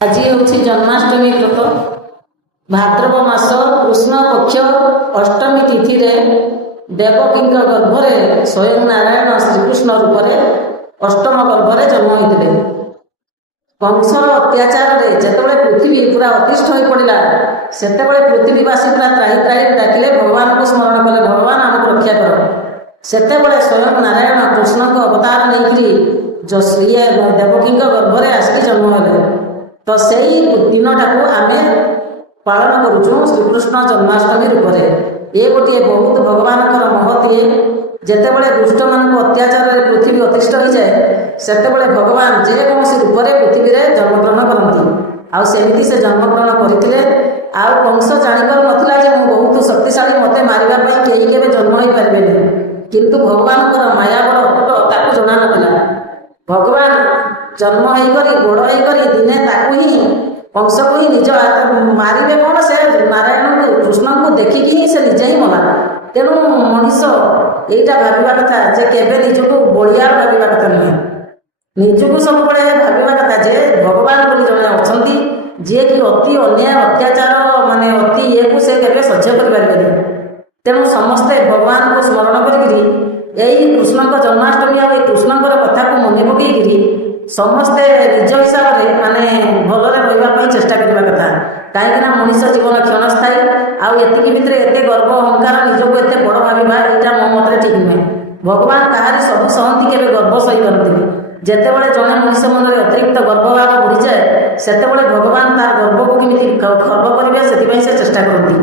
ଆଜି ହେଉଛି ଜନ୍ମାଷ୍ଟମୀ ବ୍ରତ। ଭାଦ୍ରବ ମାସ କୃଷ୍ଣ ପକ୍ଷ ଅଷ୍ଟମୀ ତିଥିରେ ଦେବକୀଙ୍କ ଗର୍ଭରେ ସ୍ୱୟଂ ନାରାୟଣ ଶ୍ରୀକୃଷ୍ଣ ରୂପରେ ଅଷ୍ଟମ ଗର୍ଭରେ ଜନ୍ମ ହୋଇଥିଲେ। କଂସର ଅତ୍ୟାଚାରରେ ଯେତେବେଳେ ପୃଥିବୀ ପୁରା ଅତିଷ୍ଠ ହୋଇ ପଡ଼ିଲା, ସେତେବେଳେ ପୃଥିବୀବାସୀ ପୁରା ତ୍ରାହି ତ୍ରାହି ଡାକିଲେ, ଭଗବାନଙ୍କୁ ସ୍ମରଣ କଲେ, ଭଗବାନ ଆମକୁ ରକ୍ଷା କର। ସେତେବେଳେ ସ୍ୱୟଂ ନାରାୟଣ କୃଷ୍ଣଙ୍କ ଅବତାର ନେଇକରି ଦେବକୀଙ୍କ ଗର୍ଭରେ ଆସିକି ଜନ୍ମ ହେଲେ। ତ ସେଇ ଦିନଟାକୁ ଆମେ ପାଳନ କରୁଛୁ ଶ୍ରୀକୃଷ୍ଣ ଜନ୍ମାଷ୍ଟମୀ ରୂପରେ। ଏ ଗୋଟିଏ ବହୁତ ଭଗବାନଙ୍କର ମହତ୍ତ୍ୱ। ଯେତେବେଳେ ଦୁଷ୍ଟମାନଙ୍କ ଅତ୍ୟାଚାରରେ ପୃଥିବୀ ଅତିଷ୍ଠ ହୋଇଯାଏ, ସେତେବେଳେ ଭଗବାନ ଯେକୌଣସି ରୂପରେ ପୃଥିବୀରେ ଜନ୍ମଗ୍ରହଣ କରନ୍ତି। ଆଉ ସେମିତି ସେ ଜନ୍ମଗ୍ରହଣ କରିଥିଲେ। ଆଉ କଂସ ଜାଣିପାରୁନଥିଲା ଯେ ମୁଁ ବହୁତ ଶକ୍ତିଶାଳୀ, ମୋତେ ମାରିବା ପାଇଁ କେହି କେବେ ଜନ୍ମ ହୋଇପାରିବେନି। କିନ୍ତୁ ଭଗବାନଙ୍କର ମାୟା ବଳ ଅଟୁଟ ତାକୁ ଜଣାନଥିଲା। ଭଗବାନ ଜନ୍ମ ହେଇକରି ବଡ଼ ହେଇକରି ଦିନେ ତାକୁ ହିଁ କଂସକୁ ହିଁ ନିଜ ମାରିବେ କ'ଣ, ସେ ନାରାୟଣଙ୍କୁ କୃଷ୍ଣଙ୍କୁ ଦେଖିକି ହିଁ ସେ ନିଜେ ହିଁ ମଲା। ତେଣୁ ମଣିଷ ଏଇଟା ଭାବିବା କଥା ଯେ କେବେ ନିଜକୁ ବଳିଆ ଭାବିବା କଥା ନୁହେଁ। ନିଜକୁ ସବୁବେଳେ ଭାବିବା କଥା ଯେ ଭଗବାନ ବୋଲି ଜଣେ ଅଛନ୍ତି, ଯିଏକି ଅତି ଅନ୍ୟାୟ ଅତ୍ୟାଚାର ଅତି ଇଏକୁ ସେ କେବେ ସହ୍ୟ କରିପାରିବେନି। ତେଣୁ ସମସ୍ତେ ଭଗବାନଙ୍କୁ ସ୍ମରଣ କରିକିରି ଏଇ କୃଷ୍ଣଙ୍କ ଜନ୍ମାଷ୍ଟମୀ ଆଉ ଏଇ କୃଷ୍ଣଙ୍କର କଥାକୁ ମନେ ପକେଇକିରି ସମସ୍ତେ ନିଜ ହିସାବରେ ଭଲରେ ରହିବା ପାଇଁ ଚେଷ୍ଟା କରିବା କଥା। କାହିଁକିନା ମଣିଷ ଜୀବନ କ୍ଷଣସ୍ଥାୟୀ। ଆଉ ଏତିକି ଭିତରେ ଏତେ ଗର୍ବ ଅହଙ୍କାର, ନିଜକୁ ଏତେ ବଡ଼ ଭାବିବା, ଏଇଟା ମୋ ମତରେ ଠିକ୍ ନୁହେଁ। ଭଗବାନ କାହାରି ସବୁ ସହନ୍ତି, କେବେ ଗର୍ବ ସହିପାରନ୍ତିନି। ଯେତେବେଳେ ଜଣେ ମଣିଷ ମନରେ ଅତିରିକ୍ତ ଗର୍ଭଭାବ ବଢ଼ିଯାଏ, ସେତେବେଳେ ଭଗବାନ ତାର ଗର୍ଭକୁ କେମିତି ଖର୍ବ କରିବେ, ସେଥିପାଇଁ ସେ ଚେଷ୍ଟା କରନ୍ତି।